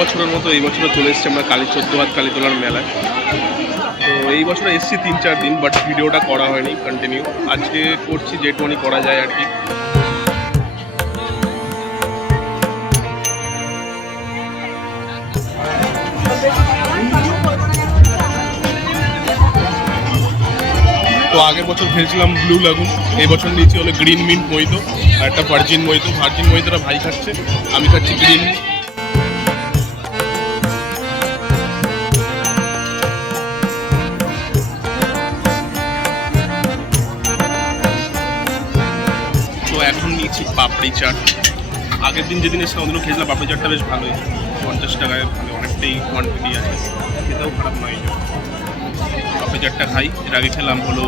বছরের মতো এই বছরও চলে এসেছি আমরা কালী চোদ্দ হাত কালী তোলার মেলায়। তো এই বছর এসেছি তিন চার দিন বাট ভিডিওটা করা হয়নি কন্টিনিউ আজকে করছি যেটুকুনি করা যায় আর কি। তো আগের বছর খেয়েছিলাম ব্লু লাগুন এই বছর নিয়েছি হলো গ্রিন মিন্ট মইতো আর একটা ভার্জিন মইতো ভার্জিন মইতোটা ভাই খাচ্ছে, আমি খাচ্ছি গ্রিন নিয়েছি পাপড়ি চাট। আগের দিন যেদিন এসে ওদিনও খেয়েছিলাম, পাপড়ি চাটটা বেশ ভালোই। পঞ্চাশ টাকায় ভালো অনেকটাই কোয়ান্টিটি আছে। খেতেও খারাপ নয়। পাপড়ি চাটটা খাই। এর আগে খেলাম হলো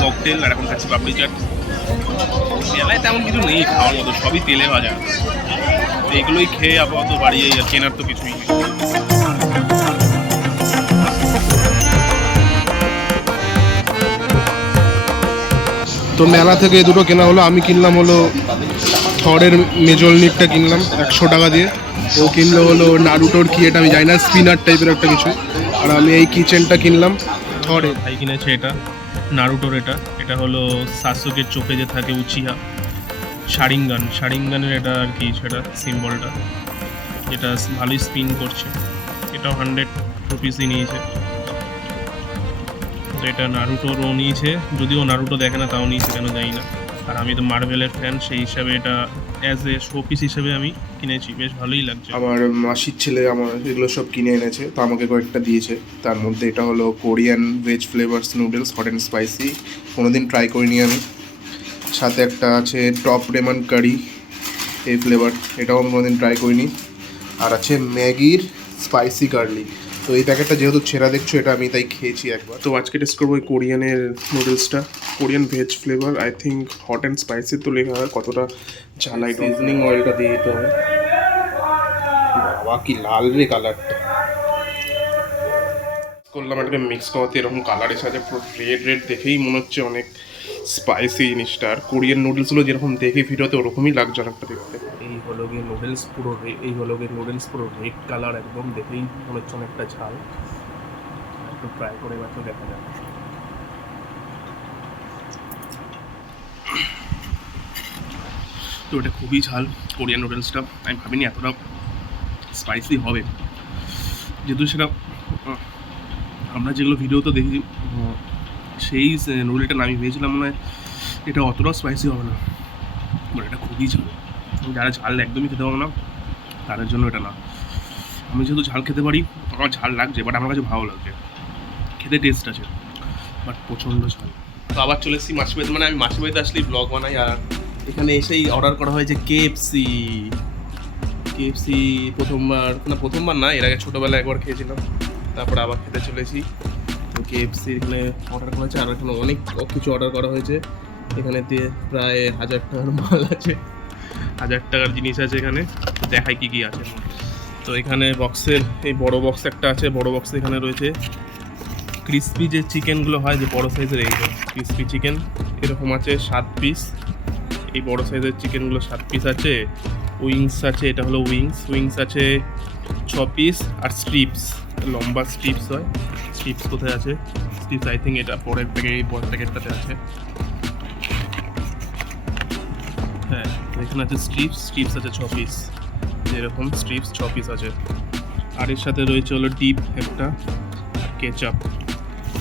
ককটেল আর এখন খাচ্ছি পাপড়ি চাট। মেলায় তেমন কিছু নেই, খাওয়ার মতো, সবই তেলে ভাজা। তো এগুলোই খেয়ে আপাতত বাড়ি যাই আর কেনার তো কিছুই নেই। তো মেলা থেকে দুটো কেনা হলো, আমি কিনলাম হলো থরের মেজল নিটটা কিনলাম, একশো টাকা দিয়ে। ও কিনলো হলো নারুটোর কি এটা আমি জানি না, স্পিনার টাইপের একটা কিছু। আর আমি এই কিচেনটা কিনলাম থরে। ভাই কিনেছে এটা, নারুটোর এটা। এটা হলো শাসকের চোখে যে থাকে উচিহা শারিঙ্গান শারিঙ্গানের এটা আর কি সেটা সিম্বলটা এটা ভালোই স্পিন করছে। এটাও হান্ড্রেড রুপিসই নিয়েছে। এটা নারুটোরও নিয়েছে। যদিও নারুটো দেখে না, তাও নিয়েছে কেন জানি না। আর আমি তো মার্বেলের ফ্যান সেই হিসাবে এটা অ্যাজ এ শো পিস হিসেবে আমি কিনেছি। বেশ ভালোই লাগছে। আমার মাসির ছেলে আমার এগুলো সব কিনে এনেছে, তো আমাকে কয়েকটা দিয়েছে। তার মধ্যে এটা হলো Korean veg flavours noodles hot and spicy কোনোদিন ট্রাই করিনি আমি। সাথে একটা আছে টপ রেমন কারি এই ফ্লেভার এটাও আমি কোনোদিন ট্রাই করিনি। আর আছে ম্যাগির স্পাইসি গার্লিক তো এই প্যাকেটটা যেহেতু ছেঁড়া দেখছ এটা আমি তাই খেয়েছি একবার। তো আজকে টেস্ট করব ওই কোরিয়ানের নুডলসটা Korean veg flavour I think hot and spicy তো লেখা হয় কতটা জ্বালাই সিজনিং অয়েলটা দিয়ে দিতে হবে। বাবা কি লাল রে কালারটা করলাম এটাকে মিক্স করাতে এরকম কালার এসেছে পুরো রেড রেড দেখেই মনে হচ্ছে অনেক স্পাইসি জিনিসটা। আর কোরিয়ান নুডলসগুলো যেরকম দেখে ভিডিওতে ওরকমই লাগছে অনেকটা দেখতে। গিয়ে নুডলস পুরো এই হলো গিয়ে নুডলস পুরো রেড কালার একদম দেখেই মনে হচ্ছে অনেকটা ঝাল। একটু ট্রাই করে এবার তো দেখা যাবে তো এটা খুবই ঝাল কোরিয়ান নুডলসটা আমি ভাবিনি এতটা স্পাইসি হবে। যেহেতু সেটা, আমরা যেগুলো ভিডিওতে দেখি সেই নুডলটা আমি ভেবেছিলাম মনে হয় এটা অতটাও স্পাইসি হবে না। বাট এটা খুবই ঝাল। যারা ঝাল একদমই খেতে পারবে না, তাদের জন্য এটা না। আমি যেহেতু ঝাল খেতে পারি, আমার ঝাল লাগছে বাট আমার কাছে ভালো লাগছে। খেতে টেস্ট আছে বাট প্রচণ্ড ঝাল। তো আবার চলে এসেছি মাছি বাড়িতে মানে আমি মাছি বাড়িতে আসলেই ব্লগ বানাই, আর এখানে এসেই অর্ডার করা হয়েছে কেএফসি কেএফসি প্রথমবার, না প্রথমবার না, এর আগে ছোটোবেলায় একবার খেয়েছিলাম, তারপরে আবার খেতে চলেছি তো কেএফসি এখানে অর্ডার করা হয়েছে, আর এখানে অনেক কিছু অর্ডার করা হয়েছে। এখানে দিয়ে প্রায় হাজার টাকার মাল আছে। হাজার টাকার জিনিস আছে এখানে। দেখাই কি কি আছে। তো এখানে বক্সের, এই বড় বক্স একটা আছে, বড় বক্স এখানে রয়েছে। ক্রিসপি যে চিকেনগুলো হয়, যে বড় সাইজের, এই ক্রিসপি চিকেন, এরকম আছে সাত পিস। এই বড় সাইজের চিকেনগুলো সাত পিস আছে। উইংস আছে, এটা হলো উইংস। উইংস আছে ছ পিস আর স্ট্রিপস। লম্বা স্ট্রিপস হয়। স্ট্রিপস কোথায় আছে? স্ট্রিপস আই থিঙ্ক এটা পরের প্যাকেট এই পরের প্যাকেটটাতে আছে। এখানে আছে স্ট্রিপস স্ট্রিপস আছে ছ পিস যেরকম স্ট্রিপস ছ পিস আছে। আর এর সাথে রয়েছে হলো ডিপ একটা কেচাপ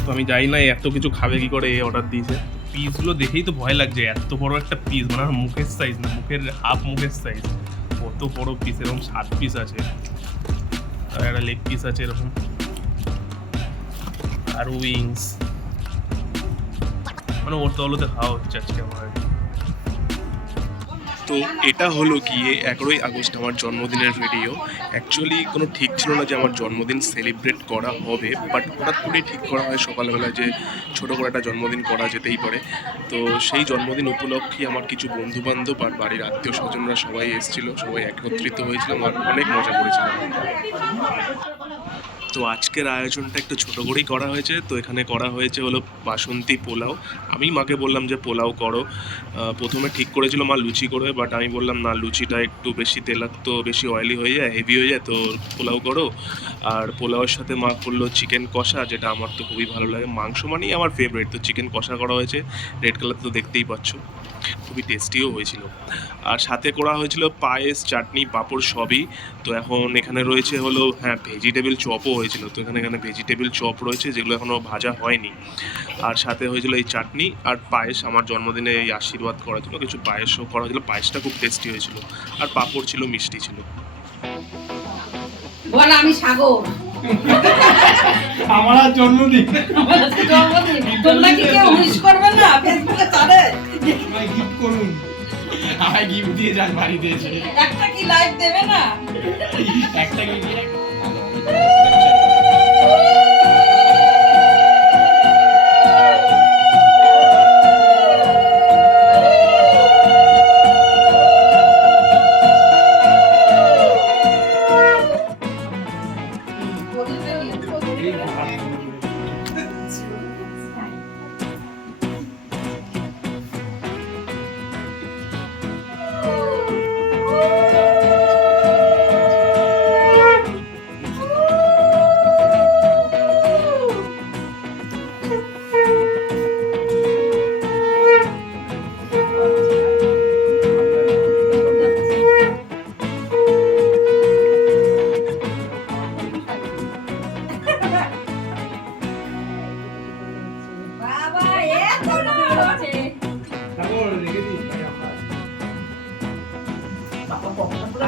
তো আমি জানি না এত কিছু খাবে কি করে এই অর্ডার দিয়েছে। পিসগুলো দেখেই তো ভয় লাগছে, এত বড় একটা পিস মানে মুখের সাইজ না, মুখের হাফ মুখের সাইজ কত বড় পিস এরকম সাত পিস আছে। আর একটা লেগ পিস আছে এরকম। আর উইংস মানে ওর তলতে খাওয়া হচ্ছে আজকে আমার। তো এটা হলো গিয়ে এগারোই আগস্ট আমার জন্মদিনের ভিডিও অ্যাকচুয়ালি কোনো ঠিক ছিল না যে আমার জন্মদিন সেলিব্রেট করা হবে বাট হঠাৎ করেই ঠিক করা হয় সকালবেলা যে ছোটো করে একটা জন্মদিন করা যেতেই পারে। তো সেই জন্মদিন উপলক্ষে আমার কিছু বন্ধু বান্ধব আর বাড়ির আত্মীয় স্বজনরা সবাই এসেছিল, সবাই একত্রিত হয়েছিলাম আর অনেক মজা করেছিলাম। তো আজকের আয়োজনটা একটু ছোট করেই করা হয়েছে। তো এখানে করা হয়েছে হলো বাসন্তী পোলাও। আমি মাকে বললাম যে, পোলাও করো। প্রথমে ঠিক করেছিল মা লুচি করবে বাট আমি বললাম, না, লুচিটা একটু বেশি তেলাক্ত, বেশি অয়েলি হয়ে যায় হেভি হয়ে যায়, তো পোলাও করো। আর পোলাওয়ের সাথে মা করল চিকেন কষা, যেটা আমার তো খুবই ভালো লাগে। মাংস মানেই আমার ফেভারিট তো চিকেন কষা করা হয়েছে। রেড কালার তো দেখতেই পাচ্ছ। খুবই টেস্টিও হয়েছিল। আর সাথে করা হয়েছিল পায়েস, চাটনি, পাঁপড় সবই। তো এখন এখানে রয়েছে হলো হ্যাঁ ভেজিটেবিল চপও হয়েছিল। তো এখানে এখানে ভেজিটেবিল চপ রয়েছে, যেগুলো এখনও ভাজা হয়নি। আর সাথে হয়েছিল এই চাটনি আর পায়েস। আমার জন্মদিনে এই আশীর্বাদ করার জন্য কিছু পায়েসও করা হয়েছিল। পায়েসটা খুব টেস্টি হয়েছিল। আর পাঁপড় ছিল, মিষ্টি ছিল। বল, আমি সাগর। আমার আর জন্মদিন তোমরা কি কেউ উইশ করবে না? ফেসবুকে চলে আমায় গিফট করুন। আমায় গিফট দিয়ে যান বাড়িতে এসে একটা কি লাইভ দেবে না? একটা গিফট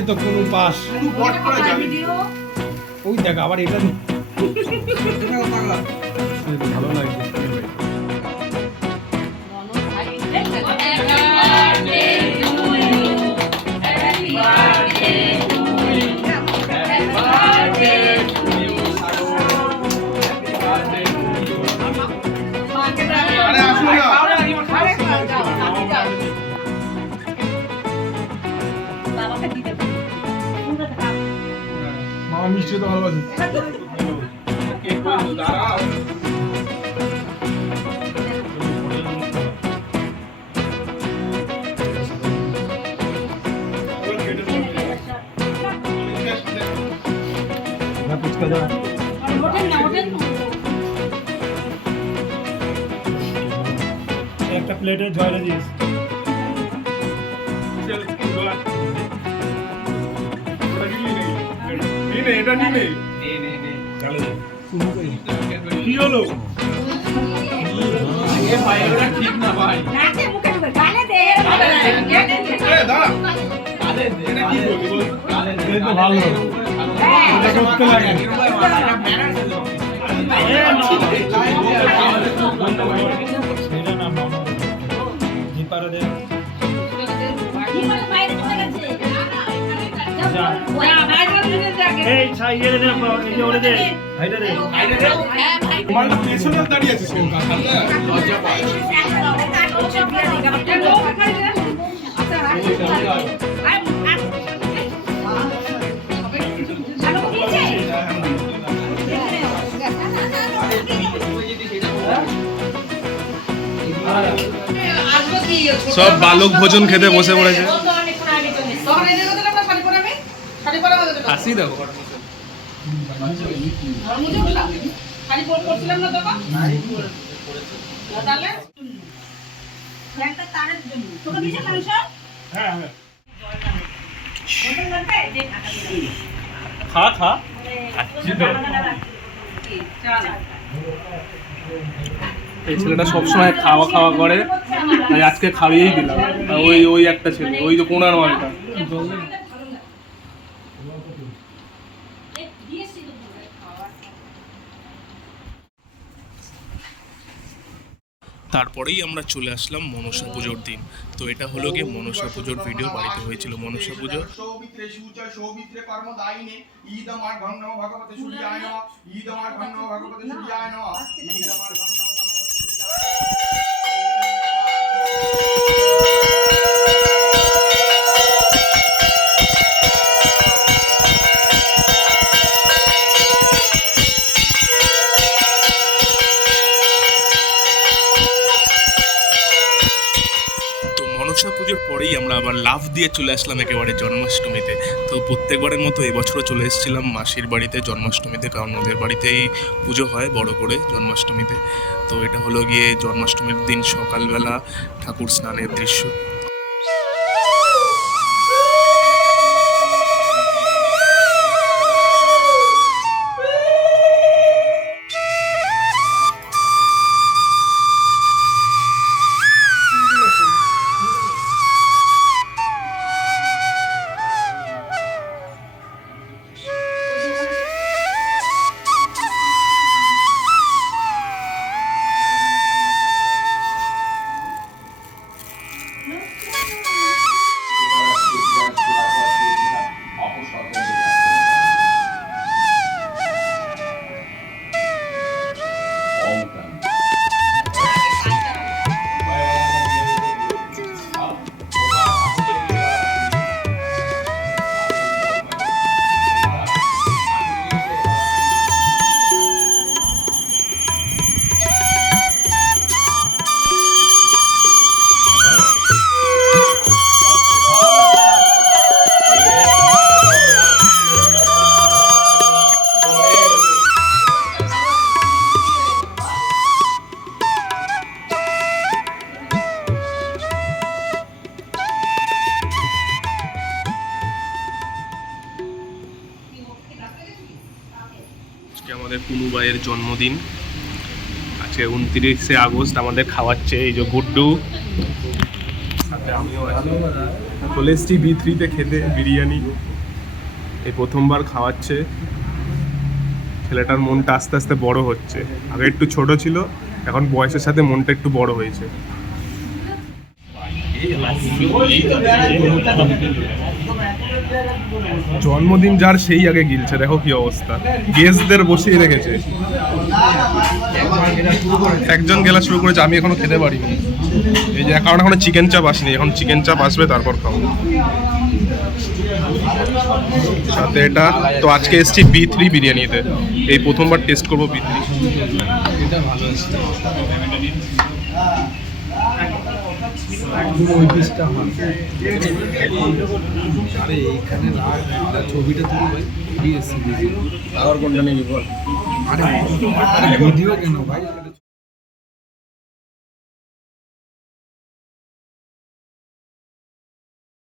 এই তো কোনো পাস। ওই দেখ আবার এটা ভালো লাগছে। ফুচকা যা ওঠেন না ওঠেন একটা প্লেটে জয়টা দিস এটা নিবে কি হলো? নাকে মুখে ঢুকে গালে দে এই তো ভালো এটা করতে লাগে সেটা না মামা জিপারে দে এই ছাই এর দে এই যে ওরে দে হাইটা দে পেছনে দাঁড়িয়ে আছে সব বালক ভোজন খেতে বসে পড়েছে। হাসি দেখো খা খা। চল এই ছেলেটা সবসময় খাওয়া খাওয়া করে তাই আজকে খাওয়িয়েই দিলাম। ওই ওই একটা ছেলে ওই যে কোনার মালটা। তারপরেই আমরা চলে আসলাম মনসা পুজোর দিন। তো এটা হলো গিয়ে মনসা পুজোর ভিডিও বাড়িতে হয়েছিল মনসা পুজো। ঈদ আমার ভগবতে ঈদ আমার ভগবতে ঈদ আমার দিয়ে চলে আসলাম একেবারে জন্মাষ্টমীতে। তো প্রত্যেকবারের মতো এবছরও চলে এসেছিলাম মাসির বাড়িতে জন্মাষ্টমীতে, কারণ ওদের বাড়িতেই পুজো হয় বড় করে জন্মাষ্টমীতে। তো এটা হলো গিয়ে জন্মাষ্টমীর দিন সকালবেলা ঠাকুর স্নানের দৃশ্য। আমাদের কুনুবাইয়ের জন্মদিন। আজকে উনত্রিশে আগস্ট আমাদের খাওয়াচ্ছে এই যে গুড্ডু। সাথে আমিও চলে এসেছি বি থ্রিতে খেতে বিরিয়ানি। এই প্রথমবার খাওয়াচ্ছে। ছেলেটার মনটা আস্তে আস্তে বড় হচ্ছে। আগে একটু ছোট ছিল, এখন বয়সের সাথে মনটা একটু বড় হয়েছে। জন্মদিন যার সেই আগে গিলছে, দেখো কি অবস্থা। গেস্টদের বসিয়ে রেখেছে। একজন গেলা শুরু করেছে, আমি এখনও খেতে পারিনি। এই যে, কারণ এখনও চিকেন চাপ আসেনি, এখন চিকেন চাপ আসবে, তারপর খাব। সাথে এটা, তো আজকে এসছি বি থ্রি বিরিয়ানিতে। এই প্রথমবার টেস্ট করব বি থ্রি ওই পিসটা আমার আরে এইখানে ছবিটা তুমি ভাই ডিএসসি আর কোনটা নিয়ে বল? আরে ভিডিও কেন ভাই?